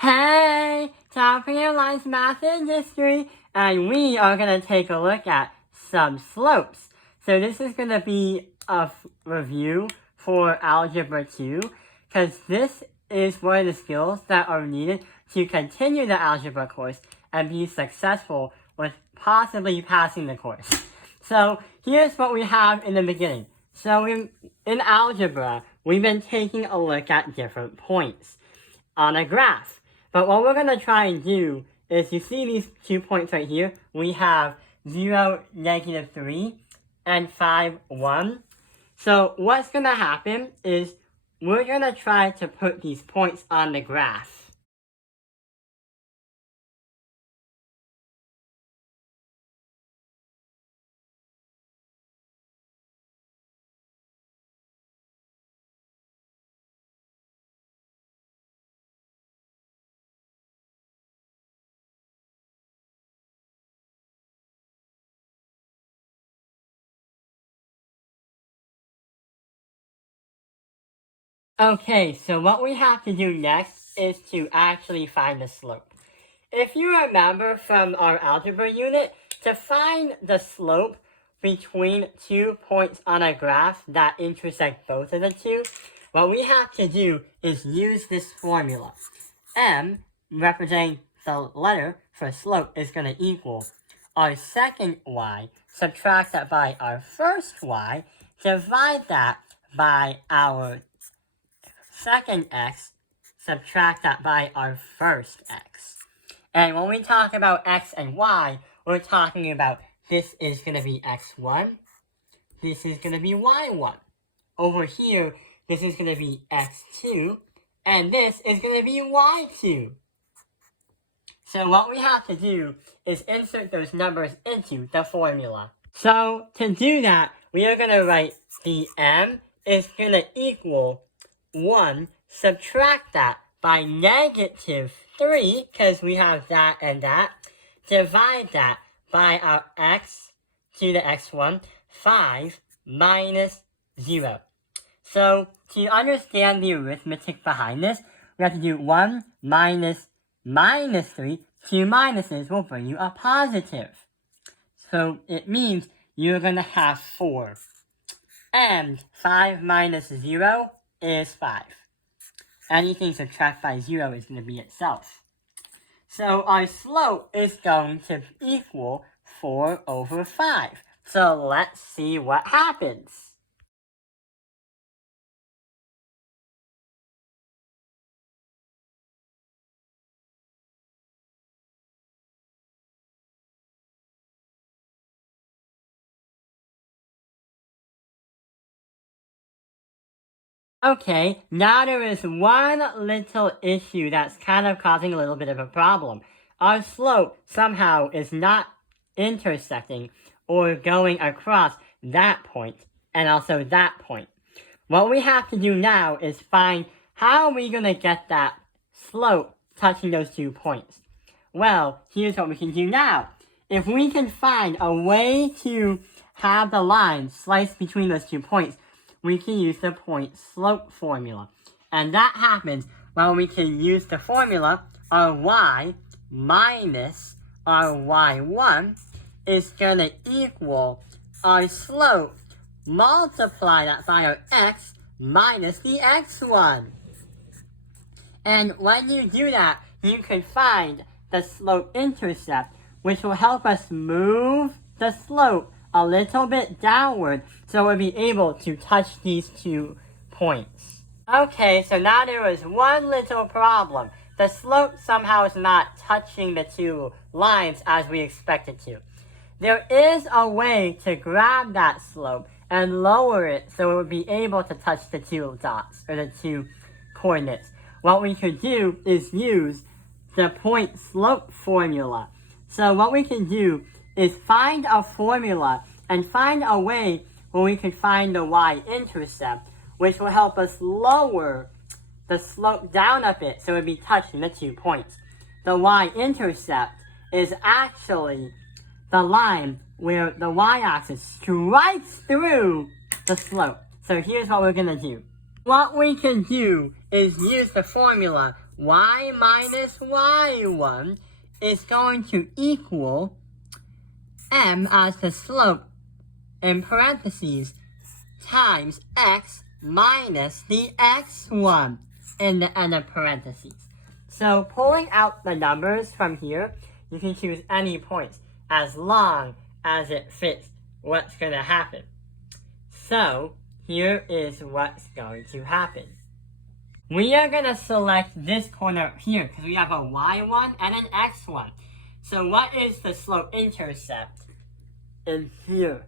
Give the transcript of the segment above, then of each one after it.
Hey, time for your life's math and history, and we are going to take a look at some slopes. So this is going to be a review for Algebra 2, because this is one of the skills that are needed to continue the algebra course and be successful with possibly passing the course. So here's what we have in the beginning. So in algebra, we've been taking a look at different points on a graph. But what we're going to try and do is, you see these 2 points right here? We have 0, -3, and 5, 1. So what's going to happen is we're going to try to put these points on the graph. Okay, so what we have to do next is to actually find the slope. If you remember from our algebra unit, to find the slope between 2 points on a graph that intersect both of the two, what we have to do is use this formula. M, representing the letter for slope, is going to equal our second y, subtract that by our first y, divide that by our second x, subtract that by our first x. And when we talk about x and y, we're talking about this is going to be x1, this is going to be y1. Over here, this is going to be x2, and this is going to be y2. So what we have to do is insert those numbers into the formula. So to do that, we are going to write the m is going to equal 1, subtract that by -3, because we have that and that, divide that by our x to the x1, 5 minus 0. So to understand the arithmetic behind this, we have to do 1 minus -3. 2 minuses will bring you a positive. So it means you're going to have 4. And 5 minus 0 is 5. Anything subtracted by 0 is going to be itself. So our slope is going to equal 4 over 5. So let's see what happens. Okay, now there is one little issue that's kind of causing a little bit of a problem. Our slope somehow is not intersecting or going across that point and also that point. What we have to do now is find how are we going to get that slope touching those 2 points. Well, here's what we can do now. If we can find a way to have the line slice between those 2 points, we can use the point slope formula. And that happens when we can use the formula, our y minus our y1 is going to equal our slope, multiply that by our x minus the x1. And when you do that, you can find the slope intercept, which will help us move the slope a little bit downward, so we'll be able to touch these 2 points. Okay, so now there is one little problem. The slope somehow is not touching the 2 lines as we expect it to. There is a way to grab that slope and lower it so it would be able to touch the 2 dots, or the 2 coordinates. What we could do is use the point slope formula. So what we can do is find a formula and find a way where we can find the y-intercept, which will help us lower the slope down a bit so it would be touching the 2 points. The y-intercept is actually the line where the y-axis strikes through the slope. So here's what we're going to do. What we can do is use the formula y minus y1 is going to equal m as the slope in parentheses times x minus the x1 in the end of parentheses. So pulling out the numbers from here, you can choose any points as long as it fits what's going to happen. So here is what's going to happen. We are going to select this corner here because we have a y1 and an x1. So what is the slope intercept in here?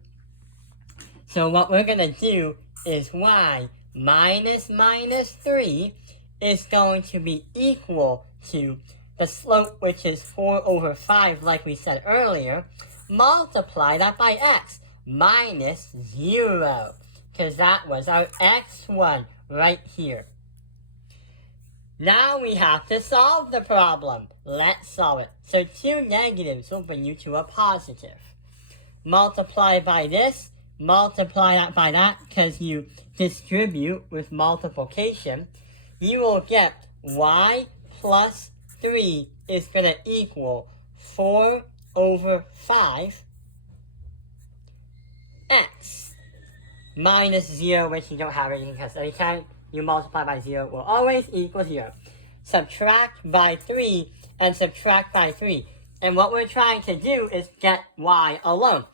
So what we're going to do is y minus 3 is going to be equal to the slope, which is 4 over 5, like we said earlier. Multiply that by x minus 0, because that was our x1 right here. Now we have to solve the problem. Let's solve it. So 2 negatives will bring you to a positive. Multiply by this, multiply that by that, because you distribute with multiplication. You will get y plus 3 is going to equal 4 over 5 x minus 0, which you don't have anything because anytime you multiply by 0 will always equal 0. Subtract by 3 and subtract by 3. And what we're trying to do is get y alone.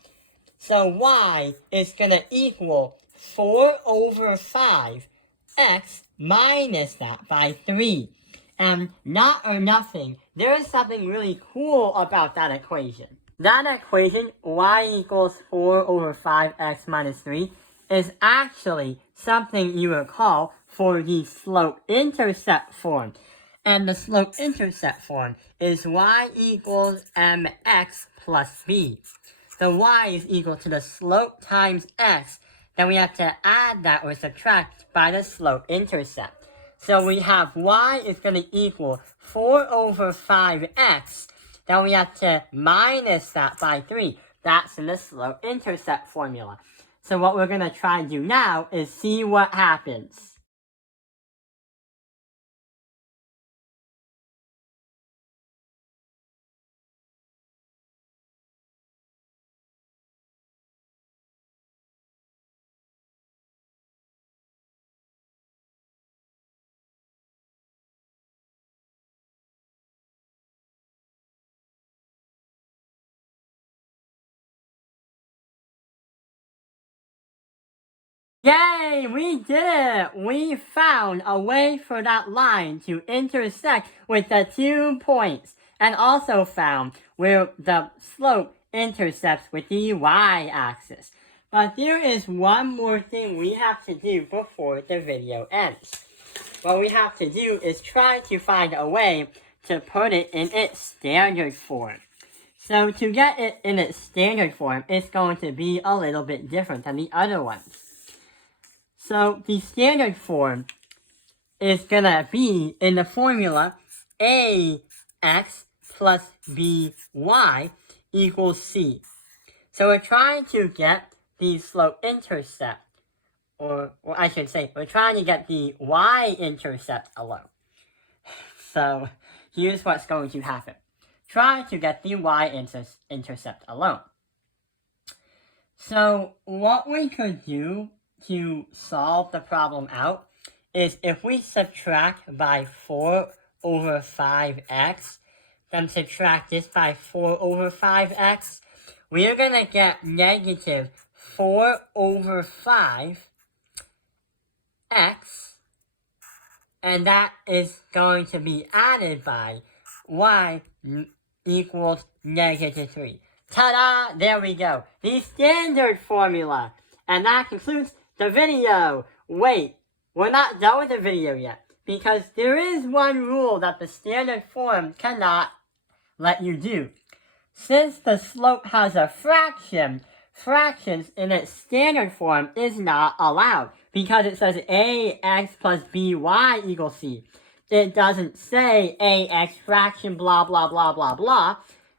So y is going to equal 4 over 5 x minus that by 3. And not or nothing, there is something really cool about that equation. That equation, y equals 4 over 5x minus 3, is actually something you recall for the slope-intercept form. And the slope-intercept form is y equals mx plus b. The y is equal to the slope times x. Then we have to add that or subtract by the slope-intercept. So we have y is going to equal 4 over 5x. Then we have to minus that by 3. That's in the slope-intercept formula. So what we're going to try and do now is see what happens. Yay! We did it! We found a way for that line to intersect with the 2 points, and also found where the slope intercepts with the y-axis. But there is one more thing we have to do before the video ends. What we have to do is try to find a way to put it in its standard form. So to get it in its standard form, it's going to be a little bit different than the other ones. So the standard form is going to be in the formula ax plus by equals c. So we're trying to get the slope-intercept, or I should say, we're trying to get the y-intercept alone. So here's what's going to happen. Try to get the y-intercept alone. So what we could do to solve the problem out is if we subtract by 4 over 5x, then subtract this by 4 over 5x, we are going to get negative 4 over 5x, and that is going to be added by y equals negative 3. Ta-da! There we go. The standard formula. And that concludes the video. Wait, we're not done with the video yet, because there is one rule that the standard form cannot let you do. Since the slope has a fraction, fractions in its standard form is not allowed, because it says ax plus by equals c. It doesn't say ax fraction blah blah blah blah blah,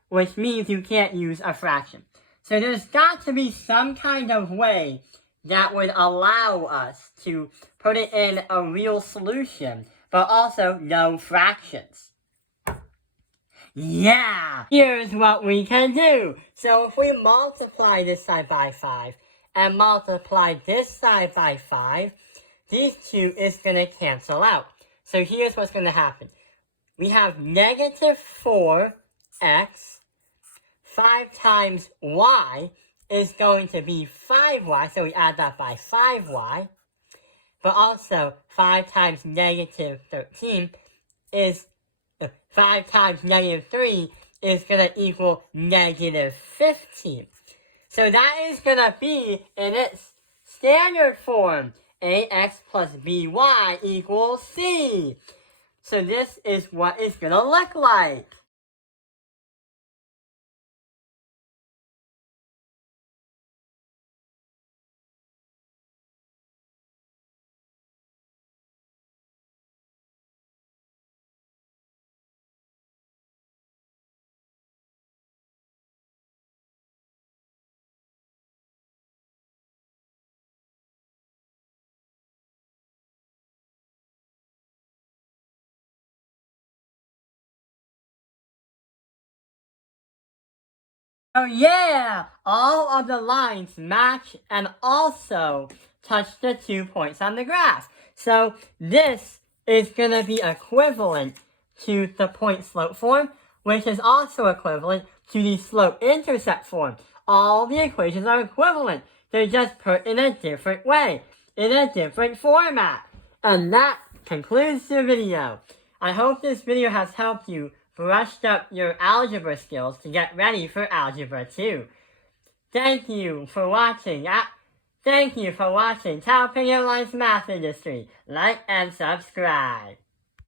which means you can't use a fraction. So there's got to be some kind of way that would allow us to put it in a real solution but also no fractions. Yeah! Here's what we can do. So if we multiply this side by 5 and multiply this side by 5, these two is going to cancel out. So here's what's going to happen. We have negative 4x, 5 times y is going to be 5y, so we add that by 5y. But also, 5 times negative 13 is 5 times negative 3 is going to equal negative 15. So that is going to be in its standard form. ax plus by equals c. So this is what it's going to look like. Oh yeah! All of the lines match and also touch the 2 points on the graph. So this is going to be equivalent to the point slope form, which is also equivalent to the slope intercept form. All the equations are equivalent. They're just put in a different way, in a different format. And that concludes the video. I hope this video has helped you brushed up your algebra skills to get ready for Algebra 2. Thank you for watching. Thank you for watching Taoping Airlines Math Industry. Like and subscribe.